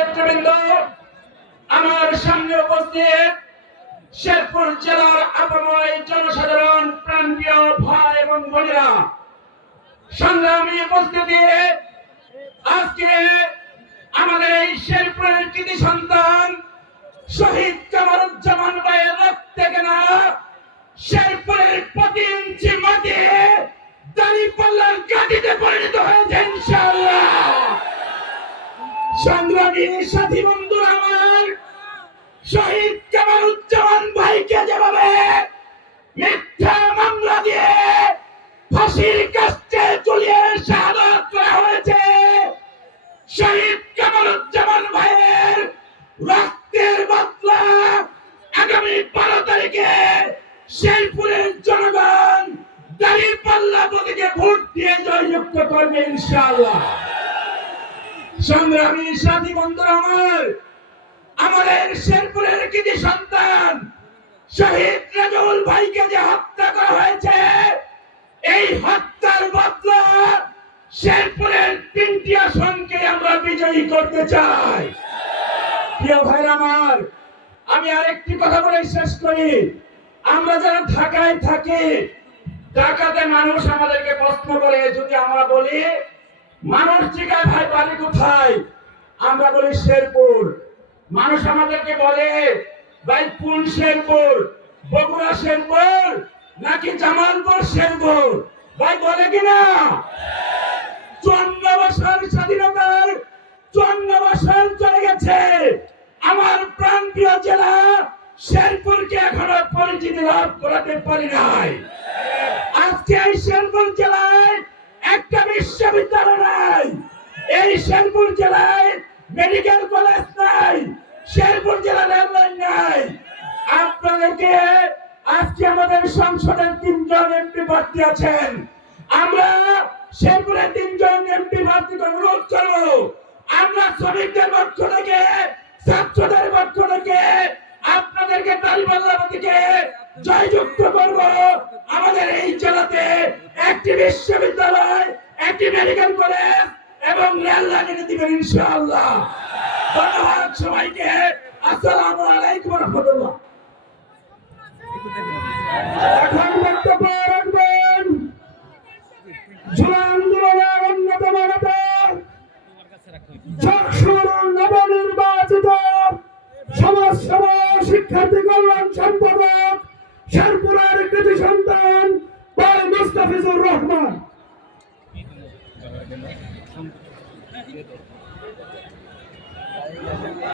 নেতৃবৃন্দ, আমার সামনে উপস্থিত শেরপুর জেলার আপাময় জনসাধারণ, প্রাণপ্রিয় ভাই এবং বোনেরা, সংগ্রামী উপস্থিতি, আজকে আমাদের এই শেরপুরের কৃতি সন্তান শহীদ কামারুজ্জামান ভাইয়ের রক্তে কেনা শেরপুরের প্রতি ইঞ্চি মাটি দাঁড়িপাল্লার কাঠিতে পরিণত হয়েছে ইনশাআল্লাহ। সংগ্রামী সাথী বন্ধু, আমার শহীদ কামারুজ্জামান ভাইকে যেভাবে মিথ্যা মামলা দিয়ে ফাঁসির কাস্টে ঝুলিয়ে শাহাদাত করা হয়েছে, শহীদ কামারুজ্জামান ভাইয়ের রক্তের বদলা আগামী 12 তারিখে শেরপুরের জনগণ দাঁড়িপাল্লা প্রতীকে ভোট দিয়ে জয়যুক্ত করবে ইনশাআল্লাহ। সংগ্রামী সাথী বন্ধুরা, আমাদের শেরপুরের কৃতি সন্তান শহীদ রাজউল ভাইকে যে হত্যা করা হয়েছে, এই হত্যার বদলা শেরপুরের 3টি আসনকে আমরা বিজয়ী করতে চাই। প্রিয় ভাইরা আমার, আমি আরেকটি কথা বলে শেষ করি। আমরা যারা ঢাকায় থাকি, ঢাকাতে মানুষ আমাদেরকে প্রশ্ন করে, যদি আমরা বলি মানুষ জিজ্ঞাসা ভাই বাড়ি কোথায়, আমরা বলি শেরপুর। মানুষ আমাদেরকে বলে ভাই কোন শেরপুর, বগুড়া শেরপুর নাকি জামালপুর শেরপুর, ভাই বলে কিনা? 54 বছর স্বাধীনতার 54 বছর চলে গেছে, আমার প্রাণপ্রিয় জেলা শেরপুরকে এখনো পরিচিতি লাভ করাতে পারি নাই। আজকে এই শেরপুর জেলায় একটা বিশ্ববিদ্যালয় নাই, এই শেরপুর জেলায় মেডিকেল কলেজ নাই, শেরপুর জেলা রেললাইন নাই। আপনাদেরকে আজকে আমাদের সংসদের 3জন এমপি প্রার্থী আছেন, আমরা শেরপুরে 3জন এমপি প্রার্থীকে অনুরোধ করবো, আমরা শ্রমিকদের পক্ষ থেকে, ছাত্রদের পক্ষ থেকে আপনাদেরকে দাঁড়িপাল্লা প্রতীকে জয়যুক্ত করব। আমাদের এই জেলাতে একটি বিশ্ববিদ্যালয়, একটি মেডিকেল কলেজ এবং রেল লাইন দিবেন ইনশাআল্লাহ। ধন্যবাদ সবাইকে। আসসালামু আলাইকুম ওয়া রাহমাতুল্লাহ। এখন বক্তব্য রাখবেন জুলাই আন্দোলনের অন্যতম নেতা, যশোর নবনির্বাচিত সমাজসেবা শিক্ষার্থী কল্যাণ সম্পাদক, শেরপুরের কৃতি সন্তান ভাই মুস্তাফিজুর রহমান।